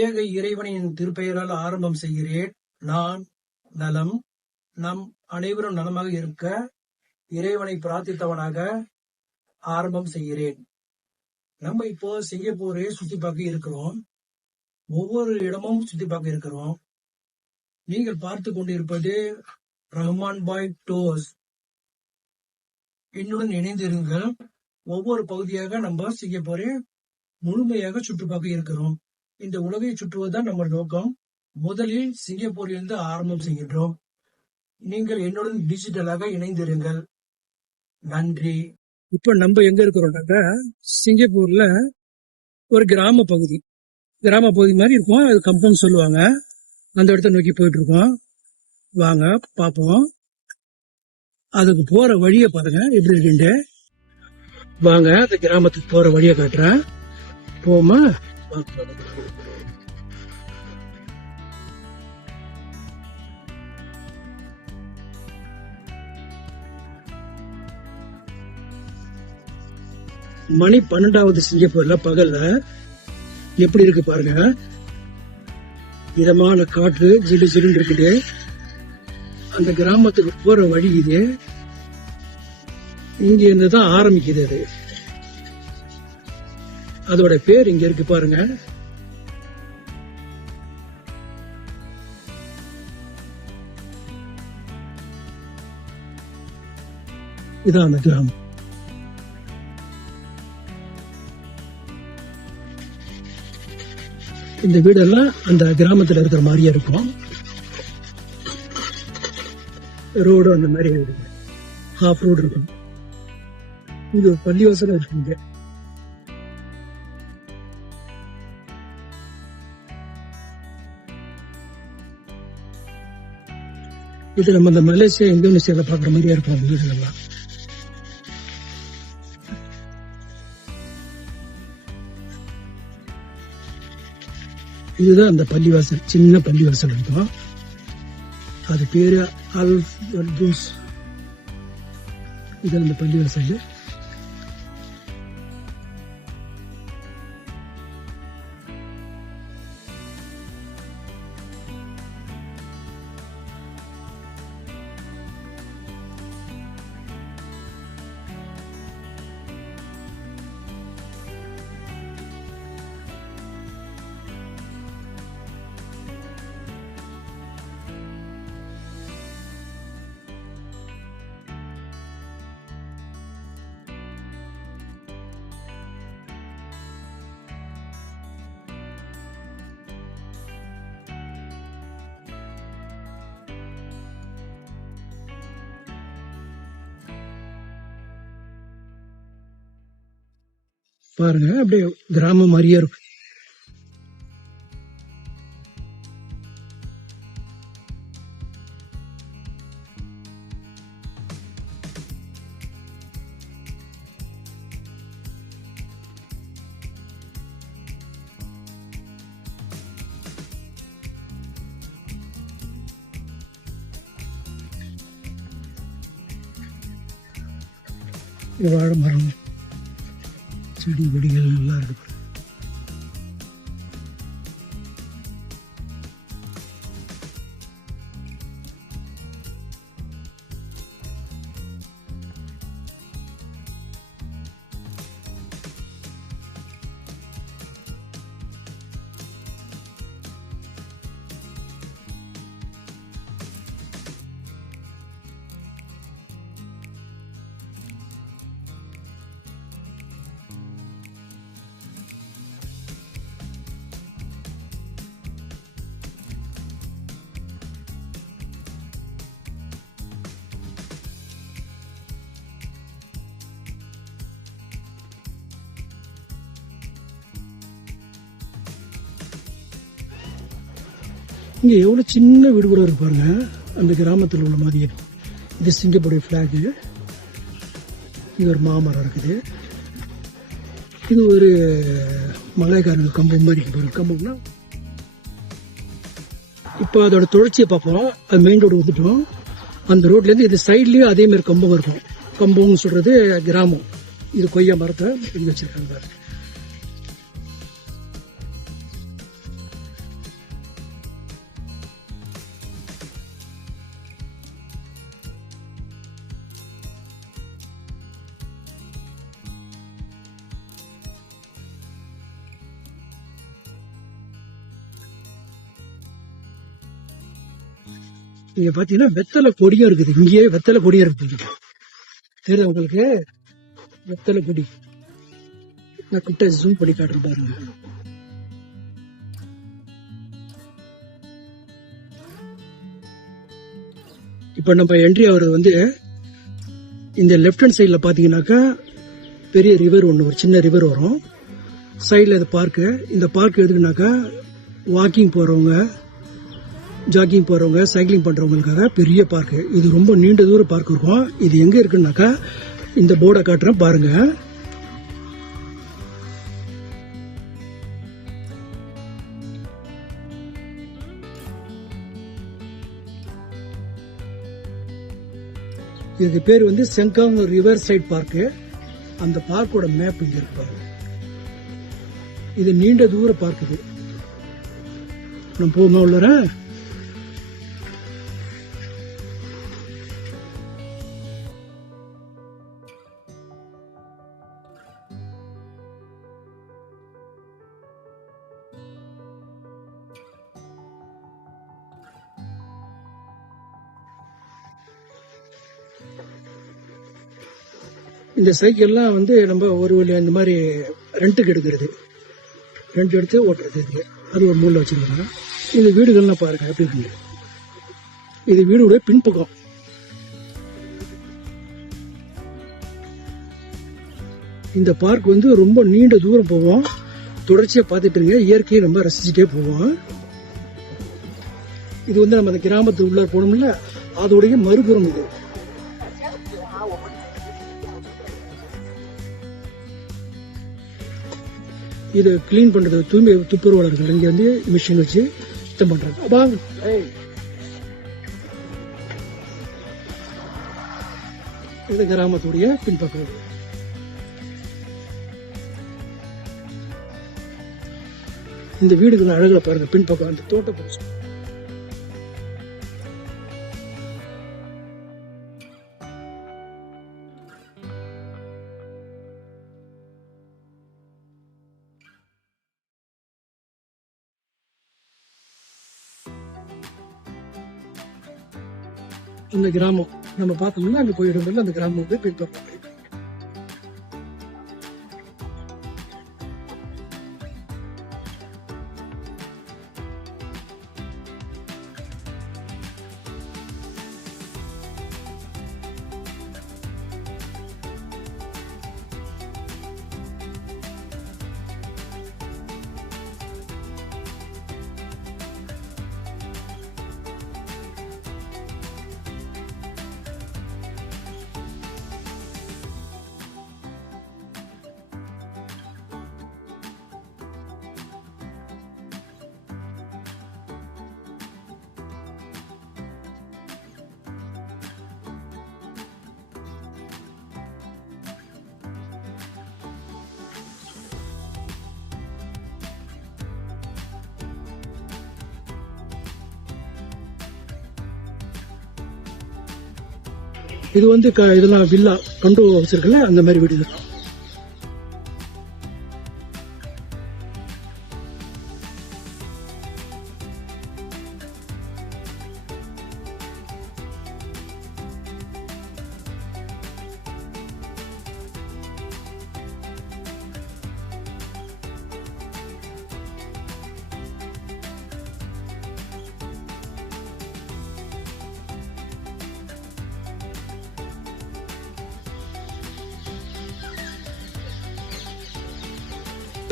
ஏக இறைவனின் திருப்பெயரால் ஆரம்பம் செய்கிறேன். நான் நலம். நம் அனைவரும் நலமாக இருக்க இறைவனை பிரார்த்தித்தவனாக ஆரம்பம் செய்கிறேன். நம்ம இப்போ சிங்கப்பூரை சுத்தி பார்க்க இருக்கிறோம். ஒவ்வொரு இடமும் சுத்தி பார்க்க இருக்கிறோம். நீங்கள் பார்த்து கொண்டிருப்பது ரஹ்மான் பாய் டூர்ஸ். என்னுடன் இணைந்திருங்கள். ஒவ்வொரு பகுதியாக நம்ம சிங்கப்பூரை முழுமையாக சுற்றி பார்க்க இருக்கிறோம். இந்த உலகை சுற்றுவதுதான் நம்ம நோக்கம். முதலில் சிங்கப்பூரிலிருந்து ஆரம்பம் செய்கின்றோம். நீங்கள் என்னுடன் டிஜிட்டலாக இணைந்திருங்கள். நன்றி. இப்ப நம்ம எங்க இருக்கிறோம்னாக்க சிங்கப்பூர்ல ஒரு கிராம பகுதி மாதிரி இருக்கும். அது கம்பவுண்ட் சொல்லுவாங்க. அந்த இடத்த நோக்கி போயிட்டு இருக்கோம். வாங்க பாப்போம். அதுக்கு போற வழிய பாருங்க எப்படி இருக்குண்டு. வாங்க அந்த கிராமத்துக்கு போற வழிய காட்டுறேன். போமா. மணி 12வது சிங்கப்பூர்ல பகல்ல எப்படி இருக்கு பாருங்க. இதமான காற்று ஜிலு ஜிலுன்னு இருக்குது. அந்த கிராமத்துக்கு போற வழி இது. இங்க இருந்துதான் ஆரம்பிக்குது. அது அதோட பேர் இங்க இருக்கு பாருங்க. இதான் அந்த கிராமம். இந்த வீடெல்லாம் அந்த கிராமத்துல இருக்கிற மாதிரியே இருக்கும். ரோடு அந்த மாதிரி இருக்கு. ஹாஃப் ரோடு இருக்கும். இது பள்ளிவாசல இருக்குங்க. இது நம்ம இந்த மலேசியா இந்தோனேசியால பாக்குற மாதிரியா இருக்கும் அந்த வீடுகள்லாம். இதுதான் அந்த பள்ளிவாசல். சின்ன பள்ளிவாசல் இருக்கும். அது பேரு அல்-ஃபர்தூஸ். இது அந்த பள்ளிவாசல். பாருங்க அப்படியே கிராமம் மாதிரியே இருக்கும். வாழை மரம், செடி கொடிகள் நல்லா இருக்கு. இங்க எவ்வளவு சின்ன வீடு கூட இருக்கு பாருங்க. அந்த கிராமத்தில் உள்ள மாதிரி. இது சிங்கப்பூர் பிளாக். இது ஒரு மாமரம் இருக்குது. இது ஒரு மலைக்காரங்க கம்பம் மாதிரி இருக்கு. கம்பம்னா இப்போ அதோட தொடர்ச்சியை பார்ப்போம். அது மெயின் ரோடு வந்துட்டோம். அந்த ரோட்ல இருந்து இது சைட்லயும் அதே மாதிரி கம்பம் இருக்கும். கம்பம்னு சொல்றது கிராமம். இது கொய்யா மரத்தை இங்க வச்சிருக்காங்க. இங்க பாத்தீங்கன்னா வெத்தலை கொடியும் இருக்குது. இங்கேயே வெத்தலை கொடியும் இருக்குது. தெரியுது உங்களுக்கு? வெத்தலை கொடி நான் கிட்ட ஜூம் பண்ணி காட்டுறேன் பாருங்க. இப்ப நம்ம என்ட்ரி ஆகுறது வந்து இந்த லெப்ட் ஹேண்ட் சைட்ல பாத்தீங்கன்னாக்கா பெரிய ரிவர் ஒன்று, ஒரு சின்ன ரிவர் வரும். சைடில் இது பார்க்கு. இந்த பார்க் எதுக்குனாக்கா வாக்கிங் போகிறவங்க, ஜாக்கிங் போகிறவங்க, சைக்கிளிங் பண்ணுறவங்களுக்காக பெரிய பார்க்கு. இது ரொம்ப நீண்ட தூரம் பார்க் இருக்கும். இது எங்கே இருக்குன்னாக்கா இந்த போர்டை காட்டுறேன் பாருங்க. இதுக்கு பேர் வந்து செங்காங் ரிவர் சைட் பார்க்கு. அந்த பார்க்கோட மேப் இங்க இருக்கு பாருங்க. இது நீண்ட தூர பார்க். இது நம்ம போமா உள்ளற. இந்த சைக்கிள்லாம் வந்து நம்ம ஒரு இந்த மாதிரி ரெண்ட்டுக்கு எடுக்கிறது, ரெண்ட் எடுத்து ஓட்டுறது. இதுக்கு அது ஒரு மூல வச்சிருக்காங்க. இந்த வீடுகள்லாம் பாருங்க எப்படி இருக்கு. இது வீடுடைய பின்பக்கம். இந்த பார்க் வந்து ரொம்ப நீண்ட தூரம் போவோம். தொடர்ச்சியா பார்த்துட்டு இருங்க. இயற்கையை ரொம்ப ரசிச்சுட்டே போவோம். இது வந்து நம்ம அந்த கிராமத்து உள்ள போனோம்ல, அதோடைய மறுபுறம் இது. இது கிளீன் பண்றது தூய்மை துப்புரவாளர்கள் இங்க வந்து மிஷின் வச்சு சுத்தம் பண்றாங்க. இது கிராமத்துடைய பின்பக்கம். இந்த வீடுகள் அழகுல பாருங்க. பின்பக்கம் அந்த தோட்டம். இந்த கிராமம் நம்ம பார்த்தோம்னா அங்க போயிடும். அந்த கிராமம் வந்து பின்பக்கம். இது வந்து இதெல்லாம் வில்லா கண்டு வச்சிருக்கல, அந்த மாதிரி வீடு.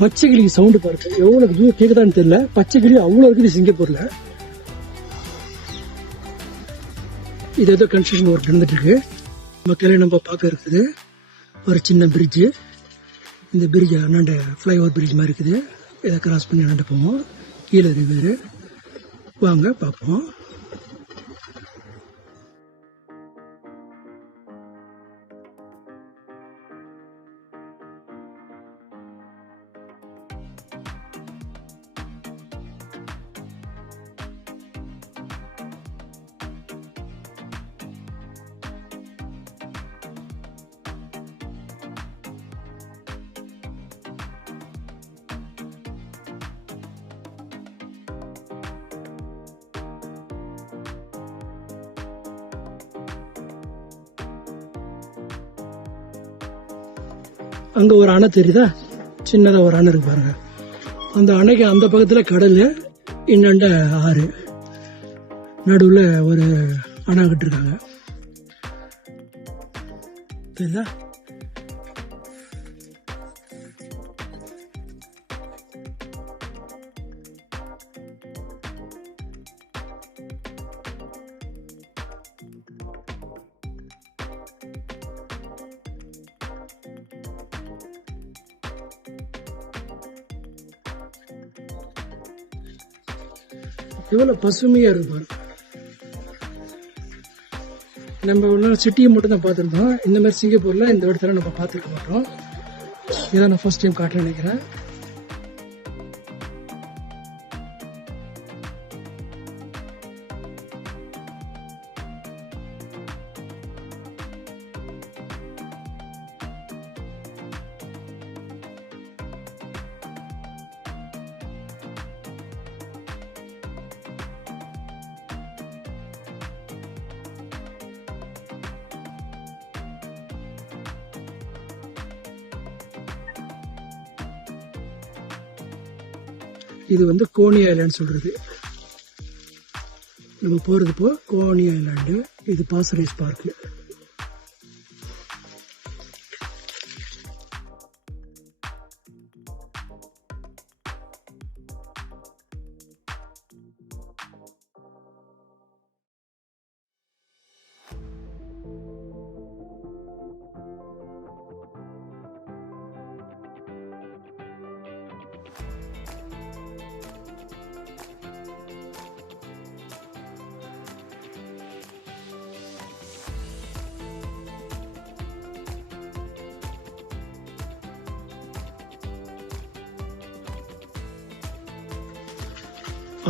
பச்சைக்கிளி சவுண்டு பாருங்க, எவ்வளவு தூரம் கேக்குதான்னு தெரியல. பச்சைக்கிளி அவ்வளவு இருக்குது சிங்கப்பூர்ல. இது ஏதோ கன்ஸ்ட்ரக்ஷன் ஒர்க் நடந்துட்டு இருக்கு. மக்களே நம்ம பார்க்க இருக்குது ஒரு சின்ன பிரிட்ஜ். இந்த பிரிட்ஜ் அண்ணாண்ட ஃபிளைஓவர் பிரிட்ஜ் மாதிரி இருக்குது. இதை கிராஸ் பண்ணி அண்ணாண்ட போவோம். கீழே ரிவர். வாங்க பார்ப்போம். அங்க ஒரு அணை தெரியுதா, சின்னதா ஒரு அணை இருக்கு பாருங்க. அந்த அணைக்கு அந்த பக்கத்துல கடல், இன்னண்ட ஆறு, நடுவுல ஒரு அணை கட்டிருக்காங்க தெரியுதா. எவ்வளவு பசுமையா இருக்கு பாருங்க. நம்ம உள்ள சிட்டியை மட்டும் தான் பார்த்துருக்கோம். இந்த மாதிரி சிங்கப்பூர்ல இந்த இடத்துல நம்ம பார்த்துருக்க மாட்டோம். இதான் நான் ஃபர்ஸ்ட் டைம் காட்ட நினைக்கிறேன். இது வந்து கோனி ஐலாண்ட் சொல்றது. நம்ம போறது இப்போ கோனி ஐலாண்டு. இது பாசரேஸ் பார்க்.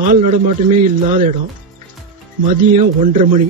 ஆள் நடமாட்டமே இல்லாத இடம். மதியம் 1:30 மணி.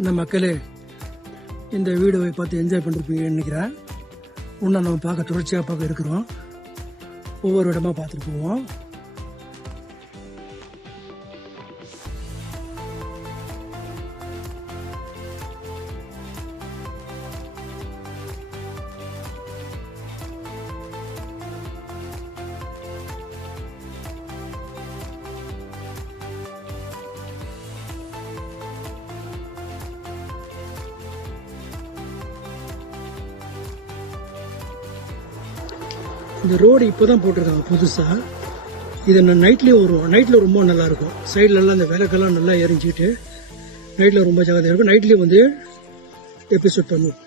இந்த மக்களே இந்த வீடியோவை பார்த்து என்ஜாய் பண்ணிருப்பீங்கன்னு நினைக்கிறேன். இன்னும் நம்ம தொடர்ச்சியாக பார்க்க இருக்கிறோம். ஒவ்வொரு இடமா பார்த்துட்டு போவோம். இந்த ரோடு இப்போதான் போட்டிருக்காங்க புதுசா. இது நைட்லயும் வரும். நைட்ல ரொம்ப நல்லா இருக்கும். சைட்ல எல்லாம் அந்த விளக்கெல்லாம் நல்லா எரிஞ்சிட்டு நைட்ல ரொம்ப ஜாகிரதையா இருக்கும். நைட்லயும் வந்து எபிசோட் பண்ணுவோம்.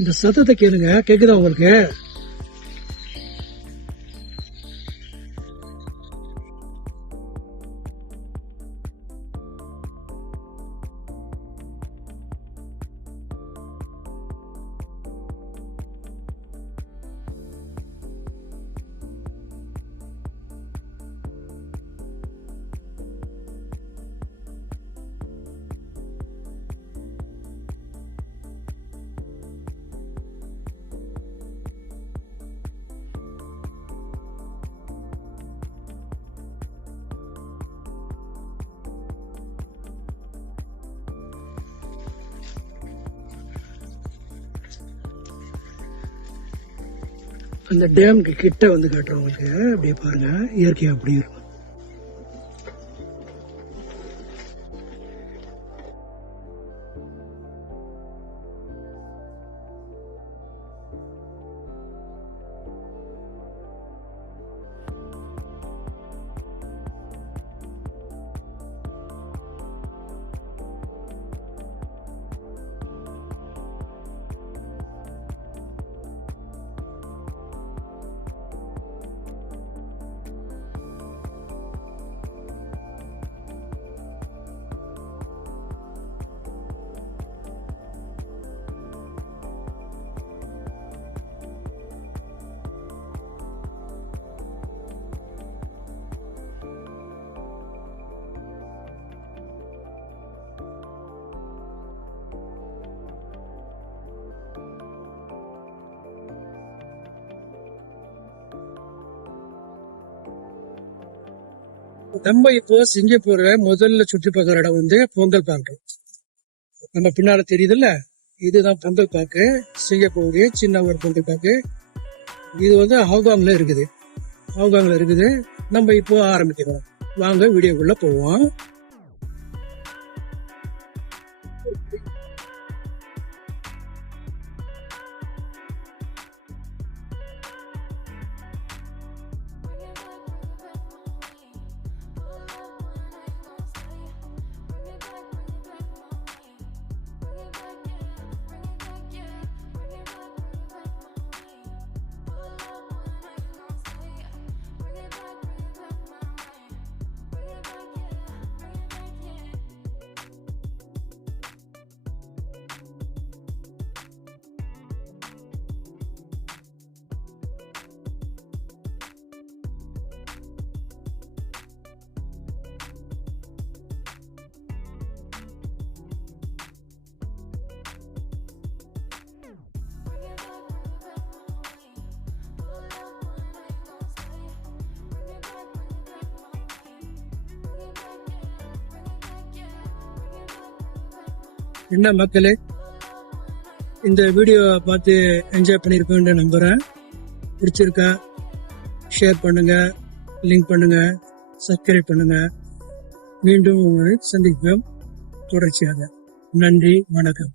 இந்த சத்தத்தை கேளுங்க, கேக்குதா உங்களுக்கு? அந்த டேமுக்கு கிட்ட வந்து காட்டுறவங்களுக்கு அப்படியே பாருங்க, இயற்கையா அப்படி இருக்கும். நம்ம இப்போ சிங்கப்பூர்ல முதல்ல சுற்றி பார்க்குற இடம் வந்து பொங்கல் பார்க். நம்ம பின்னால தெரியுதுல்ல, இதுதான் பொங்கல் பார்க்கு. சிங்கப்பூர் சின்ன ஒரு பொங்கல் பார்க்கு. இது வந்து ஹாங்காங்ல இருக்குது. நம்ம இப்போ ஆரம்பிக்கிறோம். வாங்க வீடியோக்குள்ள போவோம். என்ன மக்களே, இந்த வீடியோ பார்த்து என்ஜாய் பண்ணிருப்பேன்னு நம்புறேன். பிடிச்சிருக்கா ஷேர் பண்ணுங்க, லிங்க் பண்ணுங்க, சப்ஸ்கிரைப் பண்ணுங்க. மீண்டும் உங்களை சந்திப்போம் தொடர்ச்சியாக. நன்றி, வணக்கம்.